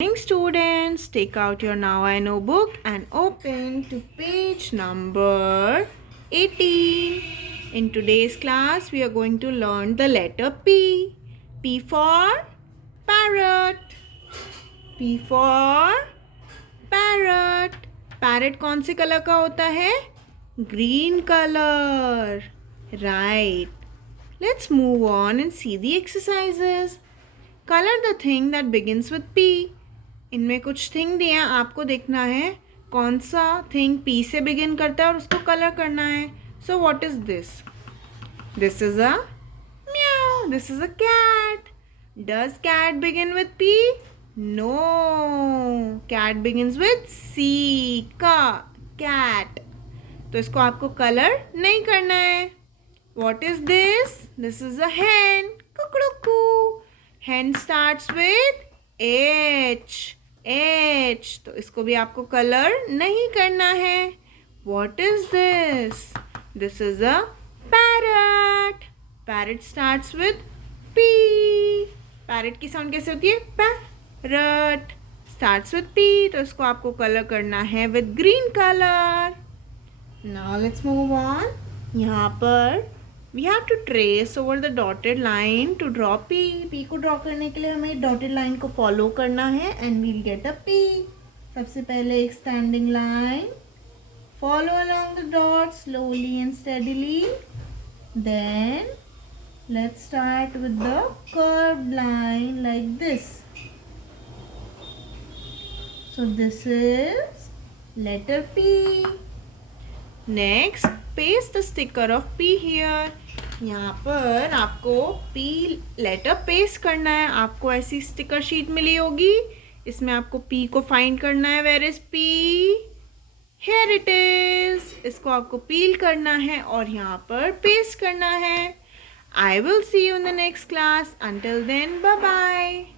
Morning students, take out your Now I Know book and open to page number 18. In today's class, we are going to learn the letter P. P for parrot. P for parrot. Parrot कौन से colour का होता है? Green color. Right. Let's move on and see the exercises. Color the thing that begins with P. इनमें कुछ thing दिया, आपको देखना है कौन सा थिंग पी से बिगिन करता है और उसको कलर करना है. So what is this? This is a meow. This is a cat. Does cat begin with P? No. Cat begins with C. का कैट. तो इसको आपको कलर नहीं करना है. What is this? This is a hen. कुकड़ुकू. hen starts with H. H. तो इसको भी आपको कलर नहीं करना है. What is this? This is a parrot. Parrot starts with P. Parrot की साउंड कैसे होती है? Parrot. Starts with P. तो इसको आपको कलर करना है with green color. Now let's move on. यहाँ पर we have to trace over the dotted line to draw P. P को ड्रॉ करने के लिए हमें dotted line को follow करना है and we'll get a P. सबसे पहले एक standing line. Follow along the dots slowly and steadily. Then let's start with the curved line like this. So this is letter P. Next, paste the sticker of P here. यहाँ पर आपको P letter paste करना है. आपको ऐसी sticker sheet मिली होगी. इसमें आपको P को फाइंड करना है. Where is P? Here it is. इसको आपको पील करना है और यहाँ पर पेस्ट करना है. I will see you in the next class. Until then, bye bye.